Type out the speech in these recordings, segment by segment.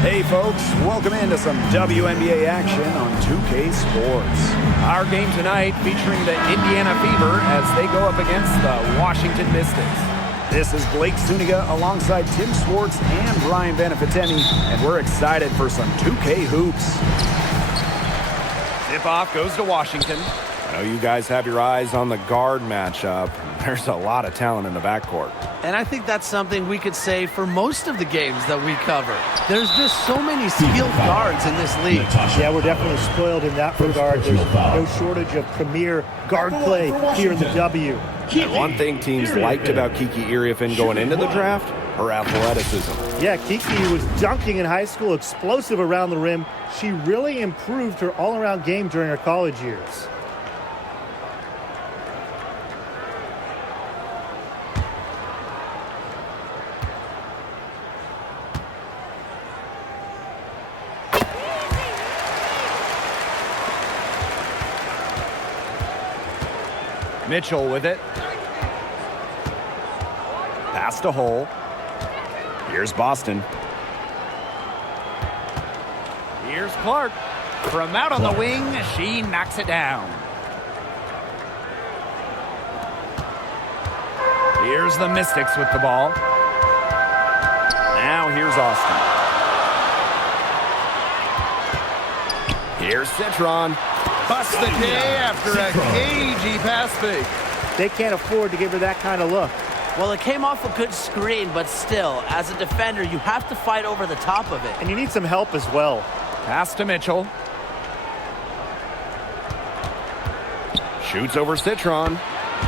Hey folks, welcome into some WNBA action on 2K Sports. Our game tonight featuring the Indiana Fever as they go up against the Washington Mystics. This is Blake Zuniga alongside Tim Swartz and Brian Benefitemi, and we're excited for some 2K hoops. Tip-off goes to Washington. I know you guys have your eyes on the guard matchup. There's a lot of talent in the backcourt. And I think that's something we could say for most of the games that we cover. There's just so many skilled guards in this league. Yeah, we're definitely spoiled in that regard. There's no shortage of premier guard play here in the W. And one thing teams liked about Kiki Iriafen going into the draft, her athleticism. Yeah, Kiki was dunking in high school, explosive around the rim. She really improved her all-around game during her college years. Mitchell with it. Pass to Hole. Here's Boston. Here's Clark. From out on the wing, she knocks it down. Here's the Mystics with the ball. Now here's Austin. Here's Citron. Busts the day after a cagey pass fake. They can't afford to give her that kind of look. Well, it came off a good screen, but still, as a defender, you have to fight over the top of it. And you need some help as well. Pass to Mitchell. Shoots over Citron.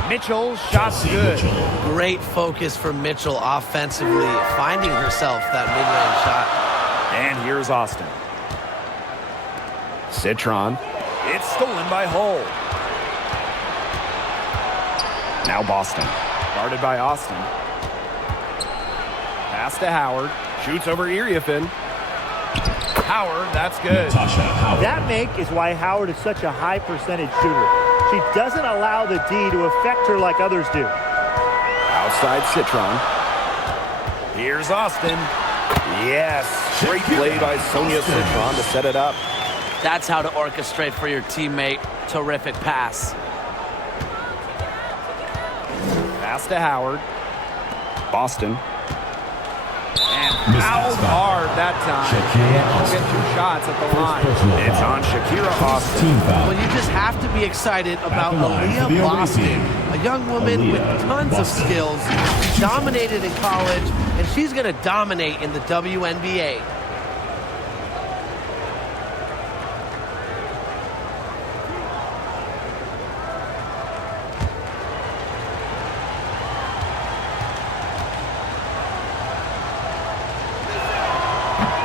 Mitchell, shot's good. Great focus from Mitchell offensively, finding herself that mid-range shot. And here's Austin. Citron. It's stolen by Hull. Now Boston. Guarded by Austin. Pass to Howard. Shoots over Iriafen. Howard, that's good. That make is why Howard is such a high percentage shooter. She doesn't allow the D to affect her like others do. Outside Citron. Here's Austin. Yes. Great play by Sonia Citron to set it up. That's how to orchestrate for your teammate. Terrific pass. Pass to Howard. Boston. And fouled hard that time. And she'll get 2 shots at the line. It's on Shakira Austin. Well, you just have to be excited about Aaliyah Boston, a young woman with tons of skills. She dominated in college, and she's going to dominate in the WNBA.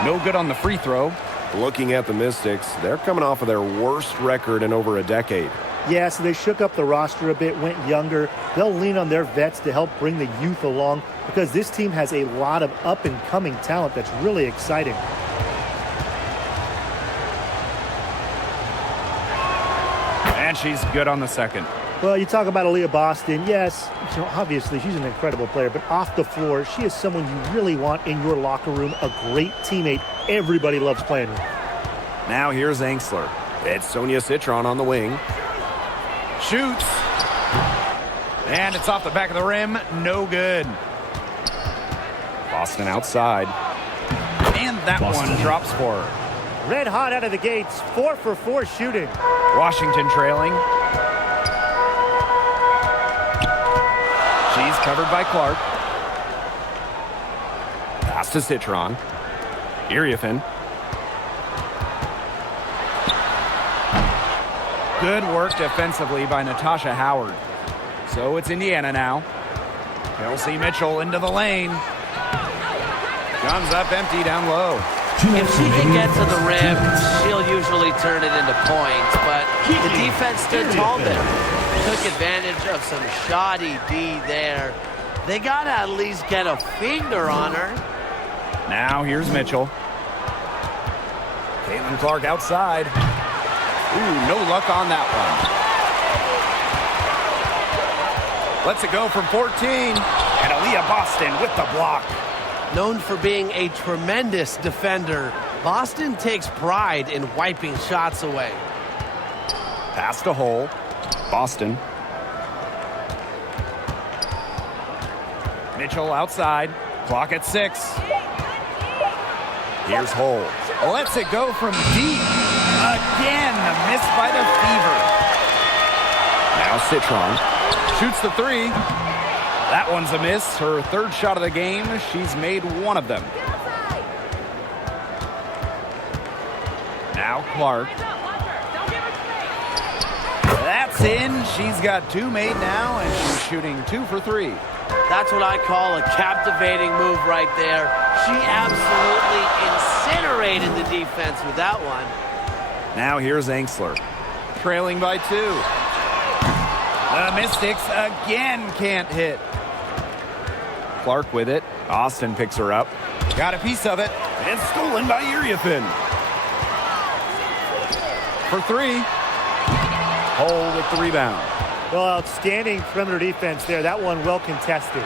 No good on the free throw. Looking at the Mystics, they're coming off of their worst record in over a decade. Yeah, so they shook up the roster a bit, went younger. They'll lean on their vets to help bring the youth along because this team has a lot of up-and-coming talent that's really exciting. And she's good on the second. Well, you talk about Aaliyah Boston. Yes, obviously she's an incredible player, but off the floor, she is someone you really want in your locker room, a great teammate everybody loves playing with. Now here's Angsler. It's Sonia Citron on the wing. Shoots. And it's off the back of the rim. No good. Boston outside. And that one drops for her. Red hot out of the gates, 4 for 4 shooting. Washington trailing. She's covered by Clark. Pass to Citron. Iriafen. Good work defensively by Natasha Howard. So it's Indiana now. Kelsey Mitchell into the lane. Comes up empty down low. If she can get to the rim, she'll usually turn it into points, but the defense stood tall there. Took advantage of some shoddy D there. They got to at least get a finger on her. Now here's Mitchell. Caitlin Clark outside. Ooh, no luck on that one. Lets it go from 14. And Aaliyah Boston with the block. Known for being a tremendous defender, Boston takes pride in wiping shots away. Pass to Hole. Boston. Mitchell outside. Clock at 6. Here's Hole. Lets it go from deep. Again, a miss by the Fever. Now Citron. Shoots the 3. That one's a miss. Her third shot of the game. She's made one of them. Now Clark. That's in. She's got 2 made now, and she's shooting 2 for 3. That's what I call a captivating move right there. She absolutely incinerated the defense with that one. Now here's Angsler. Trailing by 2. The Mystics again can't hit. Clark with it. Austin picks her up. Got a piece of it. And stolen by Uriafin. For 3. Hole with the rebound. Well, outstanding perimeter defense there. That one well contested.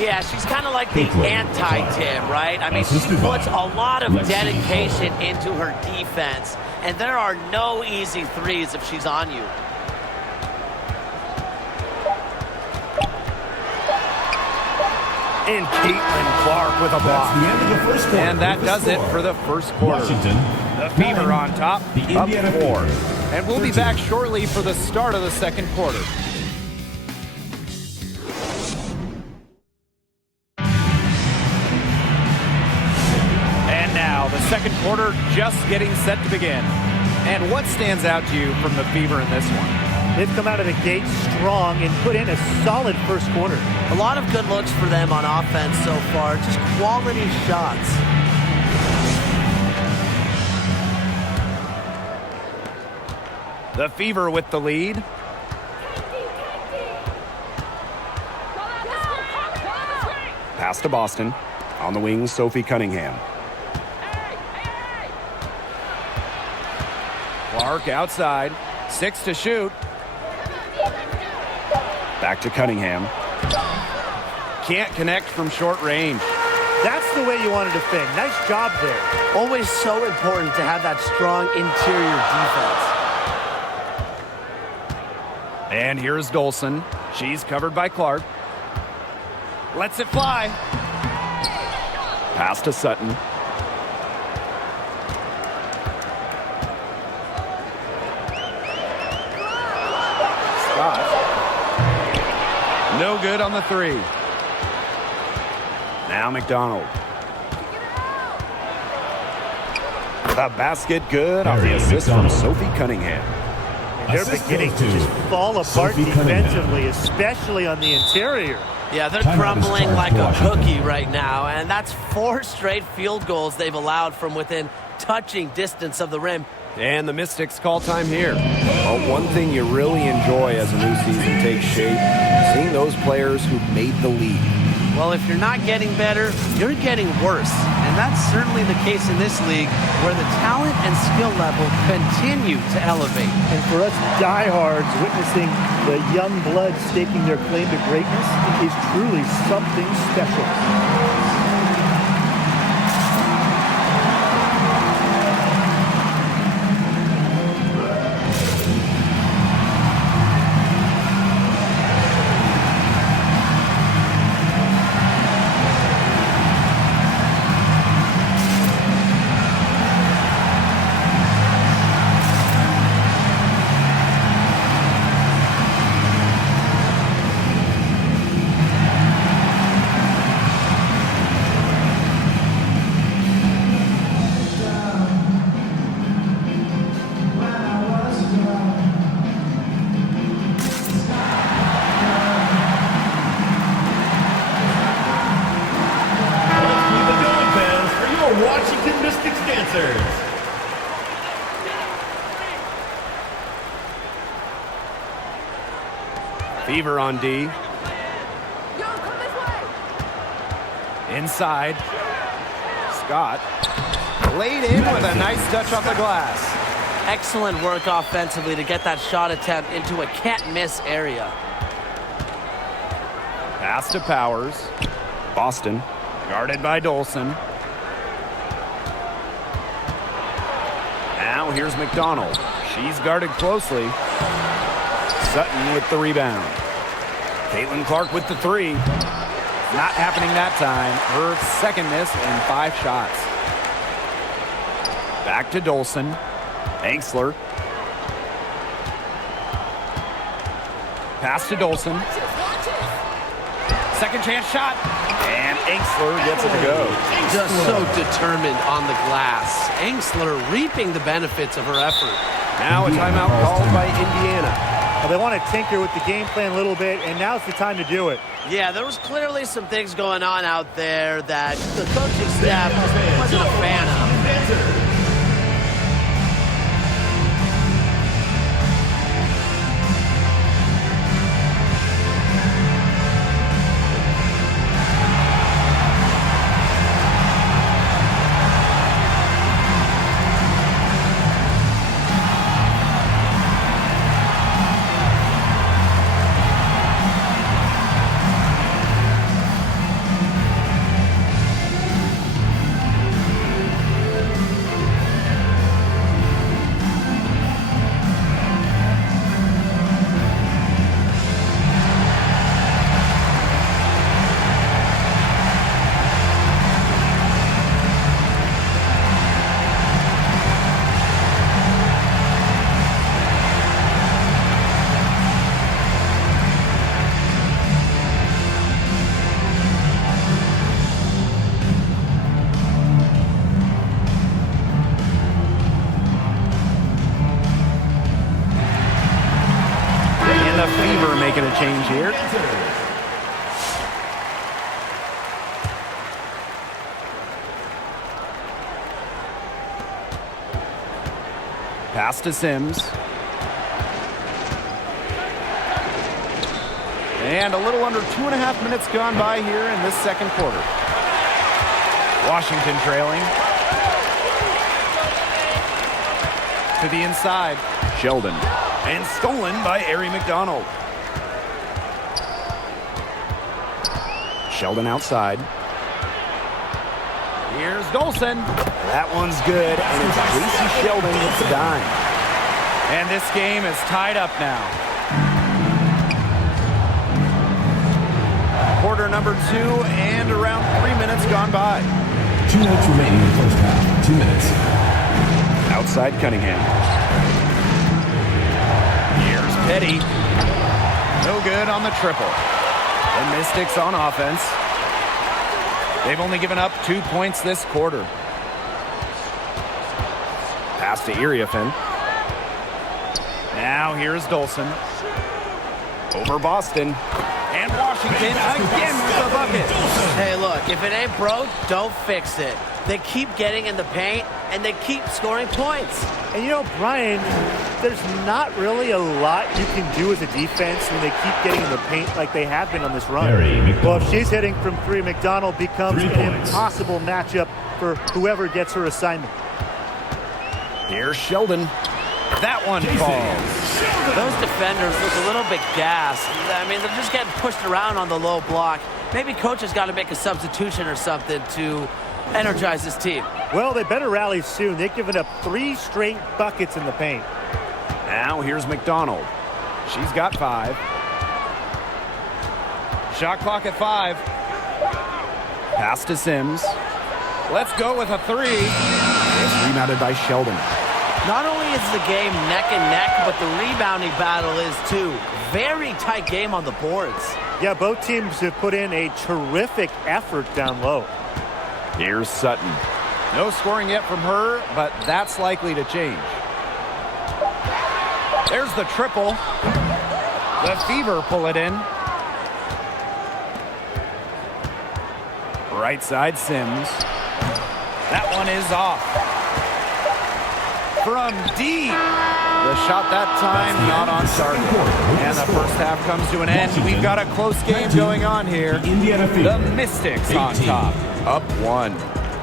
Yeah, she's kind of like the anti-Tim, right? I mean, she puts a lot of dedication into her defense, and there are no easy threes if she's on you. And Caitlin Clark with a block. The end of the first quarter. And that does it for the first quarter. Washington, The Fever on top, the up Indiana 4. Fever. And we'll be back shortly for the start of the second quarter. And now, the second quarter just getting set to begin. And what stands out to you from the Fever in this one? They've come out of the gate strong and put in a solid first quarter. A lot of good looks for them on offense so far, just quality shots. The Fever with the lead. Pass to Boston. On the wing, Sophie Cunningham. Clark outside. 6 to shoot. Back to Cunningham. Can't connect from short range. That's the way you want to defend. Nice job there. Always so important to have that strong interior defense. And here's Dolson. She's covered by Clark. Lets it fly. Pass to Sutton. Scott. No good on the 3. Now McDonald. The basket good off the assist from Sophie Cunningham. They're Assist beginning goes to to just fall apart Sophie Cunningham. defensively, especially on the interior. Yeah, they're Timeout is crumbling charged, like a Washington. cookie right now, and that's 4 straight field goals they've allowed from within touching distance of the rim. And the Mystics call time here. Well, one thing you really enjoy as a new season takes shape, seeing those players who made the league. Well, if you're not getting better, you're getting worse. And that's certainly the case in this league, where the talent and skill level continue to elevate. And for us diehards, witnessing the young blood staking their claim to greatness is truly something special. Washington Mystics dancers. Fever on D. Inside. Scott. Laid in with a nice touch off the glass. Excellent work offensively to get that shot attempt into a can't-miss area. Pass to Powers. Boston. Guarded by Dolson. Now here's McDonald. She's guarded closely. Sutton with the rebound. Caitlin Clark with the three. Not happening that time. Her second miss and 5 shots. Back to Dolson. Angsler. Pass to Dolson. Second chance shot. And Angsler gets it to go. Just so determined on the glass. Angsler reaping the benefits of her effort. Now a timeout called by Indiana. Well, they want to tinker with the game plan a little bit, and now's the time to do it. Yeah, there was clearly some things going on out there that the coaching staff wasn't a fan of. Fever making a change here. Pass to Sims. And a little under 2.5 minutes gone by here in this second quarter. Washington trailing. To the inside. Sheldon. And stolen by Ari McDonald. Sheldon outside. Here's Dolson. That one's good, and it's Gracie Sheldon with the dime. And this game is tied up now. Quarter number 2 and around 3 minutes gone by. 2 minutes remaining in the first half. 2 minutes. Outside Cunningham. Here's Petty. No good on the triple. The Mystics on offense. They've only given up 2 points this quarter. Pass to Iriafen. Now here's Dolson. Over Boston. And Washington again with the bucket. Hey, look, if it ain't broke, don't fix it. They keep getting in the paint, and they keep scoring points. And you know, Brian, there's not really a lot you can do as a defense when they keep getting in the paint like they have been on this run. Well, if she's hitting from 3, McDonald becomes an impossible matchup for whoever gets her assignment. Here's Sheldon. That one falls. Those defenders look a little bit gassed. I mean, they're just getting pushed around on the low block. Maybe coach has got to make a substitution or something to energize his team. Well, they better rally soon. They've given up 3 straight buckets in the paint. Now here's McDonald. She's got 5. Shot clock at 5. Pass to Sims. Let's go with a 3. It's rebounded by Sheldon. Not only is the game neck and neck, but the rebounding battle is too. Very tight game on the boards. Yeah, both teams have put in a terrific effort down low. Here's Sutton. No scoring yet from her, but that's likely to change. There's the triple. The Fever pull it in. Right side Sims. That one is off. From deep. The shot that time not on target. And the first half comes to an end. We've got a close game going on here. The Mystics on top, up 1.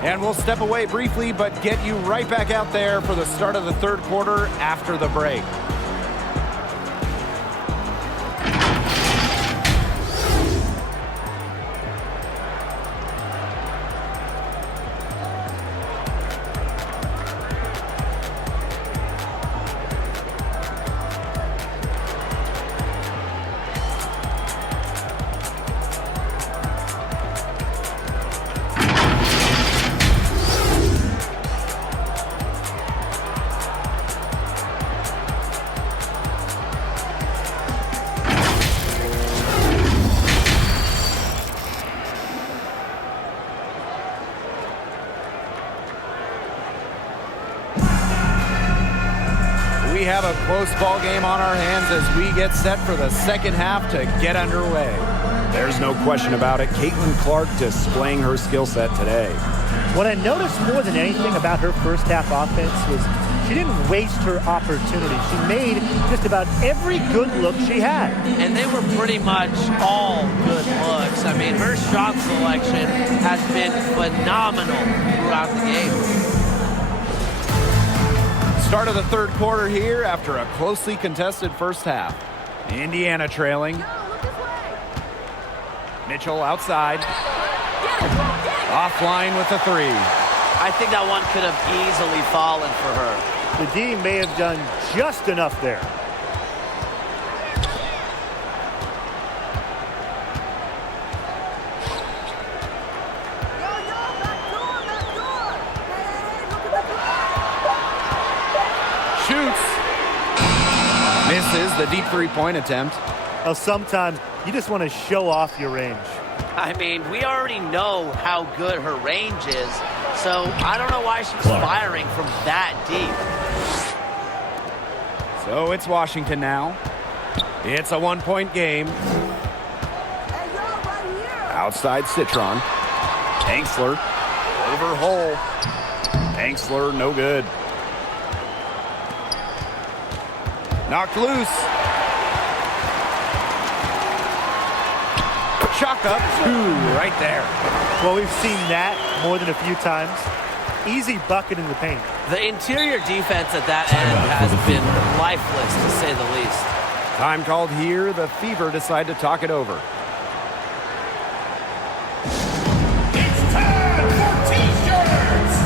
And we'll step away briefly, but get you right back out there for the start of the third quarter after the break. we have a close ball game on our hands as we get set for the second half to get underway. There's no question about it. Caitlin Clark displaying her skill set today. What I noticed more than anything about her first half offense was she didn't waste her opportunity. She made just about every good look she had. And they were pretty much all good looks. I mean, her shot selection has been phenomenal throughout the game. Start of the third quarter here after a closely contested first half. Indiana trailing. Mitchell outside. Offline with the three. I think that one could have easily fallen for her. The D may have done just enough there. Shoots. Misses the deep three-point attempt. Well, sometimes you just want to show off your range. I mean, we already know how good her range is, so I don't know why she's firing from that deep. So it's Washington now. It's a one-point game. Outside Citron. Angsler over hole. Angsler no good. Knocked loose. Chalk up two right there. Well, we've seen that more than a few times. Easy bucket in the paint. The interior defense at that end has been lifeless, to say the least. Time called here. The Fever decide to talk it over. It's time for T-shirts!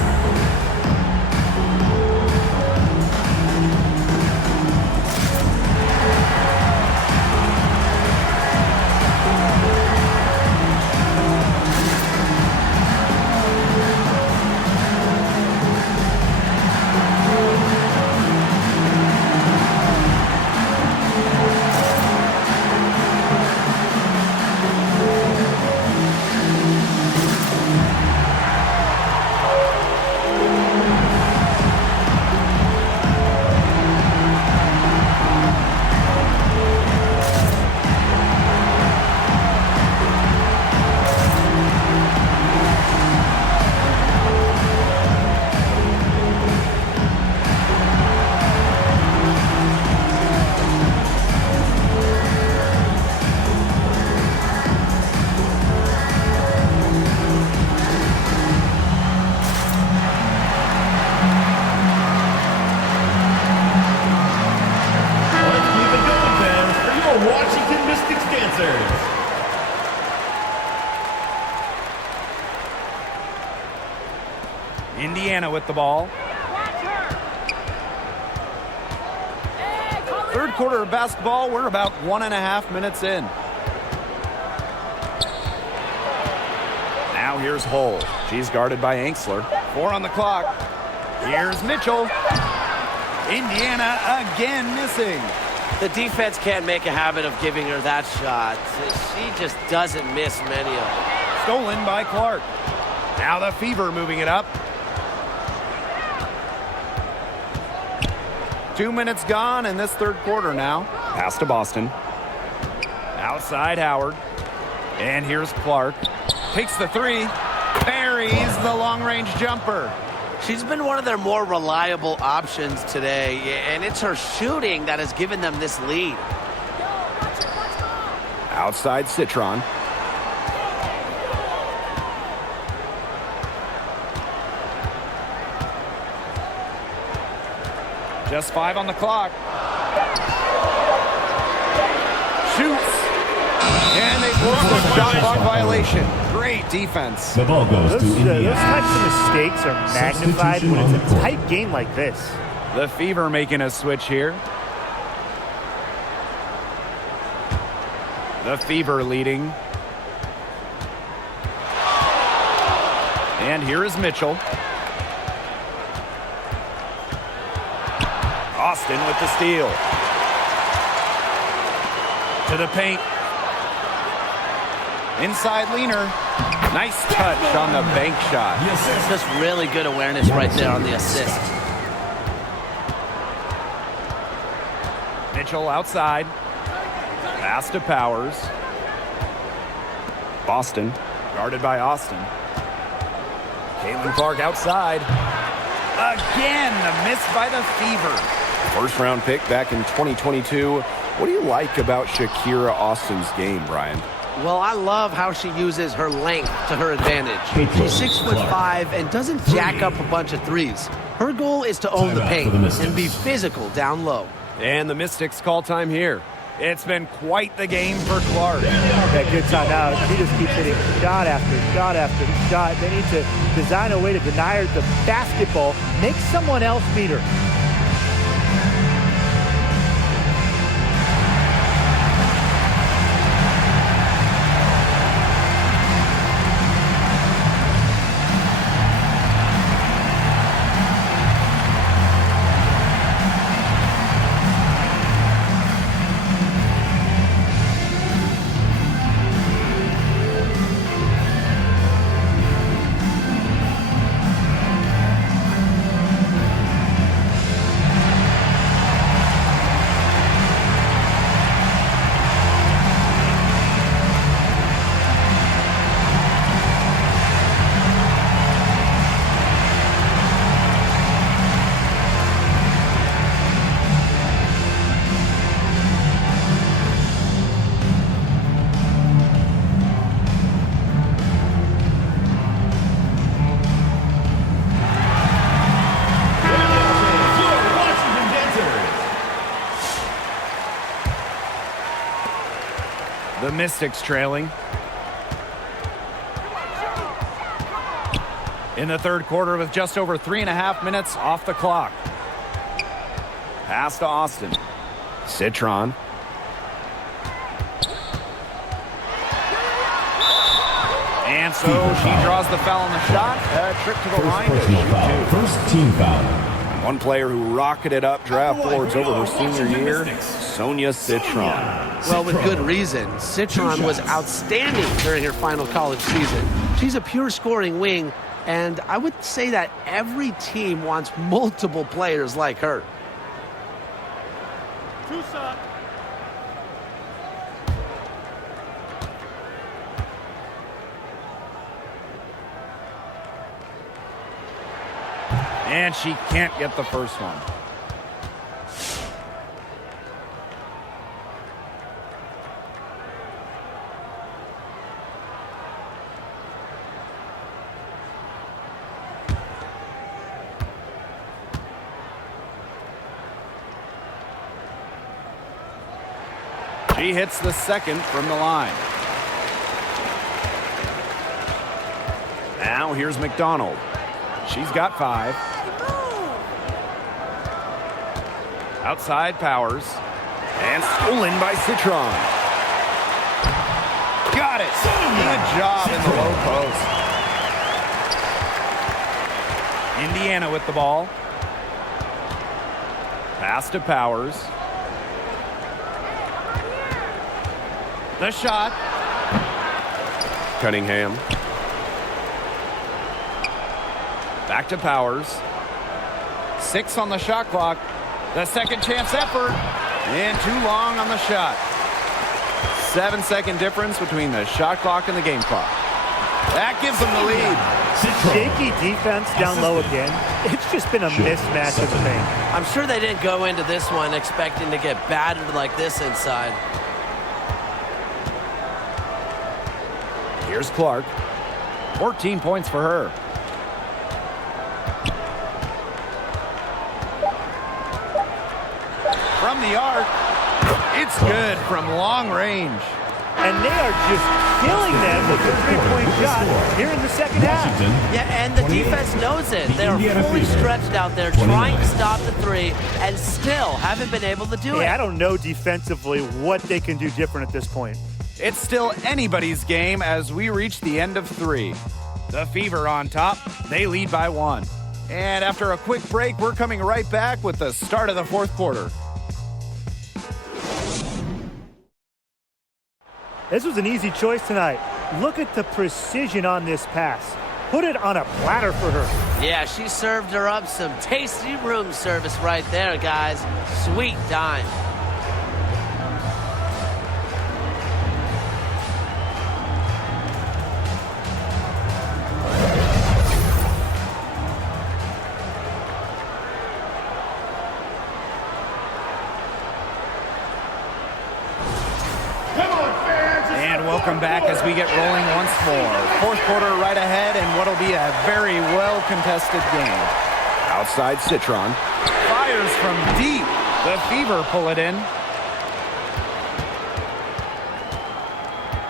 Indiana with the ball. Third quarter of basketball, we're about 1.5 minutes in. Now here's Hull. She's guarded by Angsler. 4 on the clock. Here's Mitchell. Indiana again missing. The defense can't make a habit of giving her that shot. She just doesn't miss many of them. Stolen by Clark. Now the Fever moving it up. 2 minutes gone in this third quarter now. Pass to Boston. Outside Howard. And here's Clark. Takes the three. Buries the long-range jumper. She's been one of their more reliable options today, and it's her shooting that has given them this lead. Outside Citron. Just 5 on the clock. Shoots. And they force the shot clock violation. Great defense. The ball goes to Indiana. Those types of mistakes are magnified when it's a tight game like this. The Fever making a switch here. The Fever leading. And here is Mitchell. Austin with the steal. To the paint. Inside leaner. Nice touch on the bank shot. Just really good awareness right there on the assist. Mitchell outside. Pass to Powers. Boston, guarded by Austin. Caitlin Clark outside. Again, the miss by the Fever. First-round pick back in 2022. What do you like about Shakira Austin's game, Brian? Well, I love how she uses her length to her advantage. She's 6'5" and doesn't jack up a bunch of threes. Her goal is to own the paint and be physical down low. And the Mystics call time here. It's been quite the game for Clark. Okay, good timeout. She just keeps hitting shot after shot after shot. They need to design a way to deny her the basketball, make someone else beat her. The Mystics trailing. In the third quarter with just over 3.5 minutes off the clock. Pass to Austin. Citron. And so she draws the foul on the shot. A trip to the line to shoot two. First team foul. One player who rocketed up draft boards over her senior year, Sonia Citron. Well, with good reason. Citron was outstanding during her final college season. She's a pure scoring wing, and I would say that every team wants multiple players like her. And she can't get the first one. She hits the second from the line. Now here's McDonald. She's got 5. Outside Powers. And stolen by Citron. Got it. Good job in the low post. Indiana with the ball. Pass to Powers. The shot. Cunningham. Back to Powers. 6 on the shot clock. The second chance effort. And too long on the shot. 7-second difference between the shot clock and the game clock. That gives them the lead. Shaky defense down low again. It's just been a mismatch of the paint. I'm sure they didn't go into this one expecting to get battered like this inside. Here's Clark. 14 points for her. From the arc. It's good from long range. And they are just killing them with the three-point shot here in the second half. Yeah, and the defense knows it. They're fully stretched out there trying to stop the three and still haven't been able to do it. I don't know defensively what they can do different at this point. It's still anybody's game as we reach the end of 3. The Fever on top. They lead by 1. And after a quick break, we're coming right back with the start of the fourth quarter. This was an easy choice tonight. Look at the precision on this pass. Put it on a platter for her. Yeah, she served her up some tasty room service right there, guys. Sweet dime. Welcome back as we get rolling once more. Fourth quarter right ahead and what'll be a very well-contested game. Outside Citron. Fires from deep. The Fever pull it in.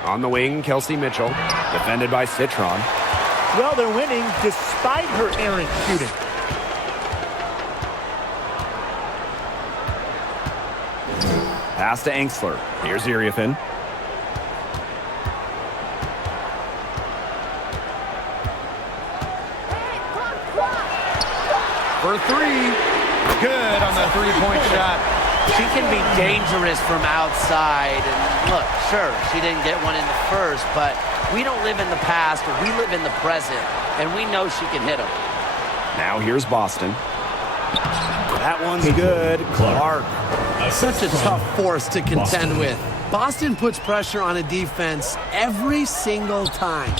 On the wing, Kelsey Mitchell. Defended by Citron. Well, they're winning despite her errant shooting. Pass to Angsler. Here's Iriafin. For three. Good on the three-point shot. She can be dangerous from outside. And look, sure, she didn't get one in the first, but we don't live in the past. We live in the present, and we know she can hit them. Now here's Boston. That one's good. Clark. Such a tough force to contend with. Boston puts pressure on a defense every single time.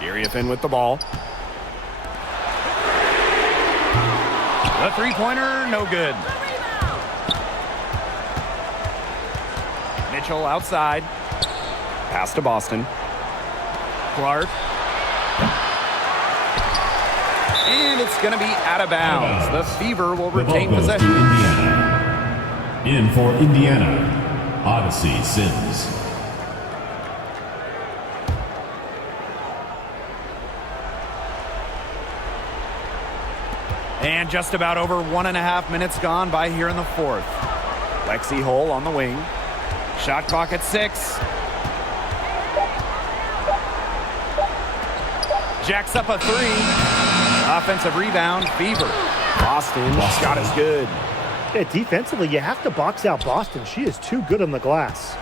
Iriafin with the ball. The three-pointer, no good. Mitchell outside. Pass to Boston. Clark. And it's going to be out of bounds. The Fever will retain possession. Indiana. In for Indiana, Odyssey Sims. And just about over 1.5 minutes gone by here in the fourth. Lexi Hull on the wing. Shot clock at 6. Jacks up a 3. Offensive rebound, Fever. Boston shot is good. Yeah, defensively, you have to box out Boston. She is too good on the glass.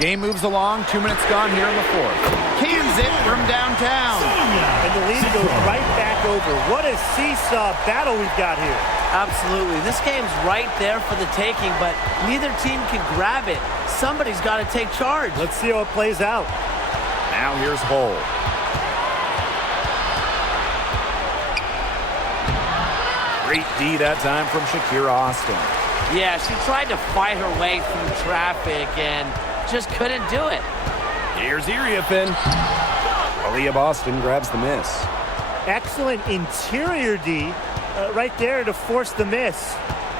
Game moves along. 2 minutes gone here in the fourth. Cans it from downtown. And the lead goes right back over. What a seesaw battle we've got here. Absolutely. This game's right there for the taking, but neither team can grab it. Somebody's got to take charge. Let's see how it plays out. Now here's Hull. Great D that time from Shakira Austin. Yeah, she tried to fight her way through traffic and just couldn't do it. Here's Iriafin. Aaliyah Boston grabs the miss. Excellent interior D right there to force the miss.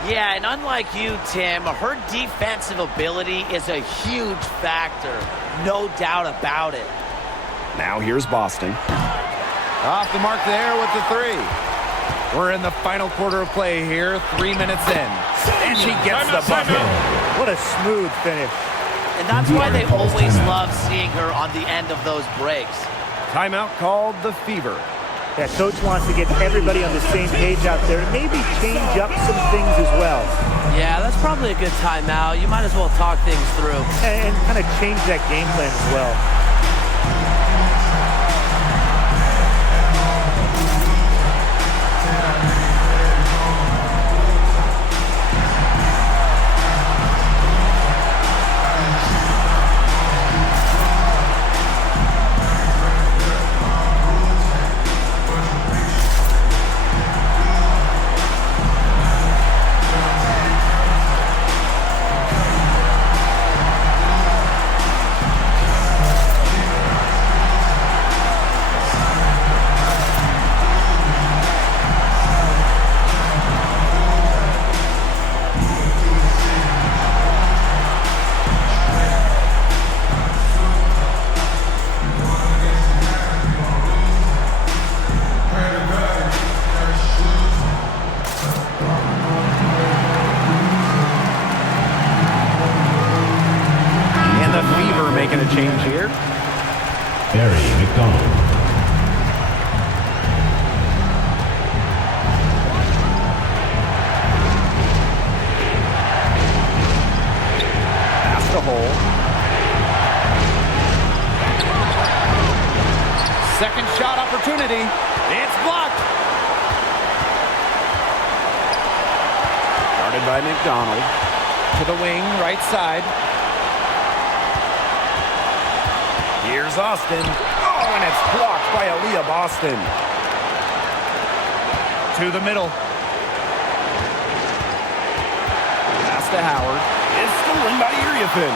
Yeah, and unlike you, Tim, her defensive ability is a huge factor. No doubt about it. Now here's Boston. Off the mark there with the 3. We're in the final quarter of play here. 3 minutes in. And she gets the bucket. What a smooth finish. And that's why they always love seeing her on the end of those breaks. Timeout called the Fever. Yeah, coach wants to get everybody on the same page out there. Maybe change up some things as well. Yeah, that's probably a good timeout. You might as well talk things through. And kind of change that game plan as well. Making a change here. Barry McDonald. Pass the hole. Second shot opportunity. It's blocked. Guarded by McDonald. To the wing, right side. Here's Austin. Oh, and it's blocked by Aaliyah Boston. To the middle. pass to Howard. It's stolen by Uriafin.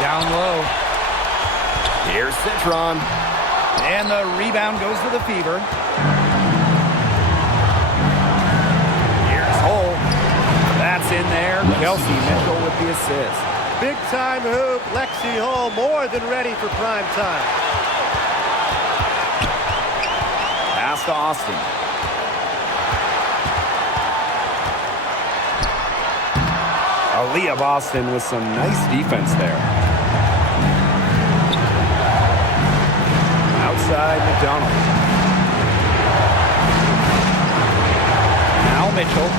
Down low. Here's Citron. And the rebound goes to the Fever. Here's Hull. That's in there. Kelsey Mitchell with the assist. Big time hoop. Lexi Hull more than ready for prime time. Pass to Austin. Aaliyah Boston with some nice defense there. Outside McDonald. Now Mitchell.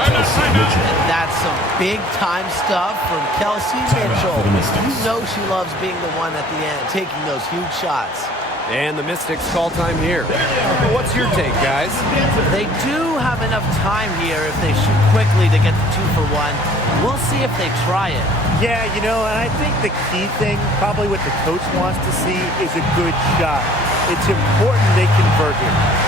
And that's some big-time stuff from Kelsey Mitchell. You know she loves being the one at the end, taking those huge shots. And the Mystics call time here. What's your take, guys? They do have enough time here if they shoot quickly to get the 2 for 1. We'll see if they try it. Yeah, you know, and I think the key thing, probably what the coach wants to see, is a good shot. It's important they convert here.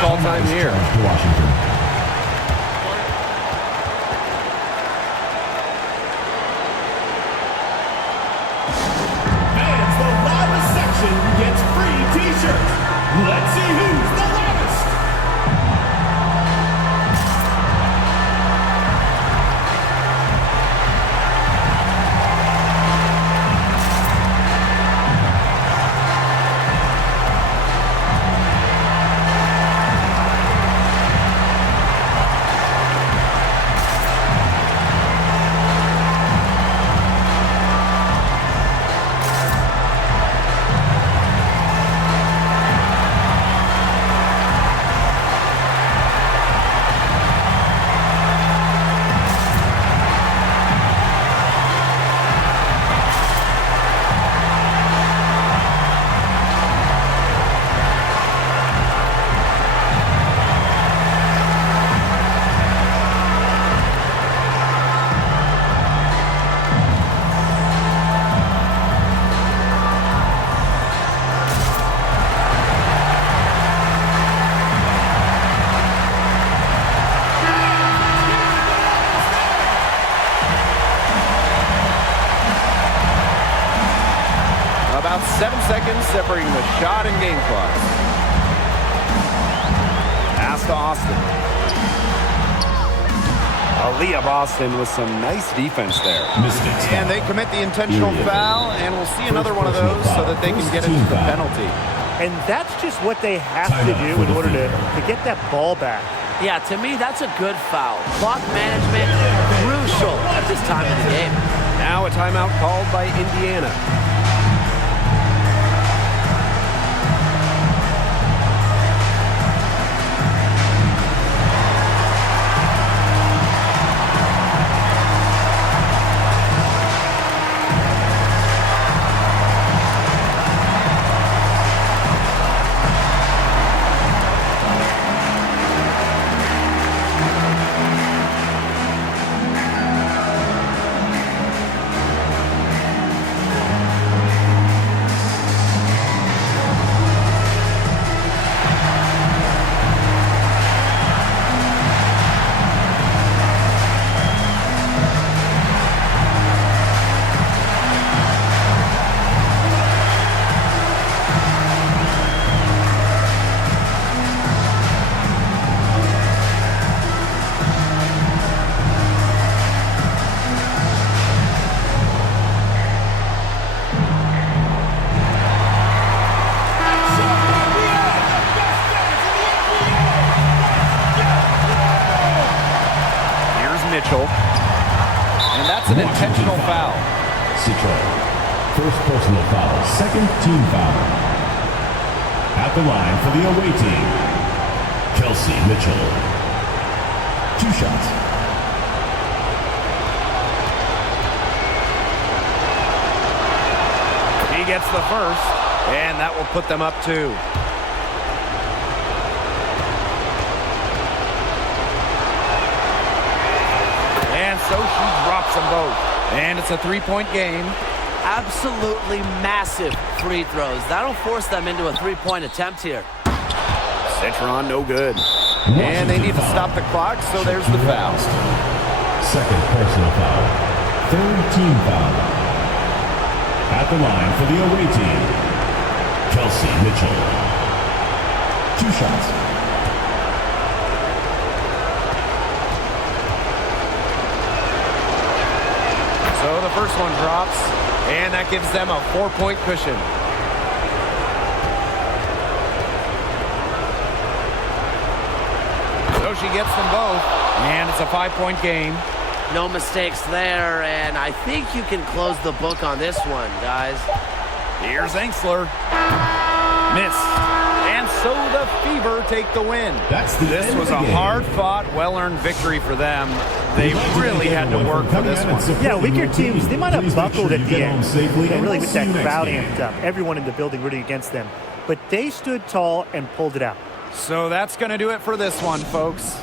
Call time here. To Washington. Fans, the loudest section gets free t-shirts. Let's see who's the loudest. About 7 seconds separating the shot and game clock. Pass to Austin. Aaliyah Boston with some nice defense there. Mystics. And they commit the intentional foul, and we'll see another one of those so that they can get into the penalty. And that's just what they have to do in order to get that ball back. Yeah, to me, that's a good foul. Clock management, crucial at this time of the game. Now a timeout called by Indiana. Mitchell. And that's an intentional foul. Citron. First personal foul. Second team foul. At the line for the away team, Kelsey Mitchell. 2 shots. He gets the first, and that will put them up 2. And so she drops them both. And it's a 3-point game. Absolutely massive free throws. That'll force them into a 3-point attempt here. Citron, no good. And they need to stop the clock, so there's the foul. Second personal foul. Third team foul. At the line for the away team, Kelsey Mitchell. 2 shots. So the first one drops, and that gives them a 4-point cushion. So she gets them both, and it's a 5-point game. No mistakes there, and I think you can close the book on this one, guys. Here's Engsler. Missed. And so the Fever take the win. This was a hard-fought, well-earned victory for them. They really had to work for this one. Yeah, weaker teams, they might have buckled at the end. Really with that crowd amped up. Everyone in the building rooting against them. But they stood tall and pulled it out. So that's going to do it for this one, folks.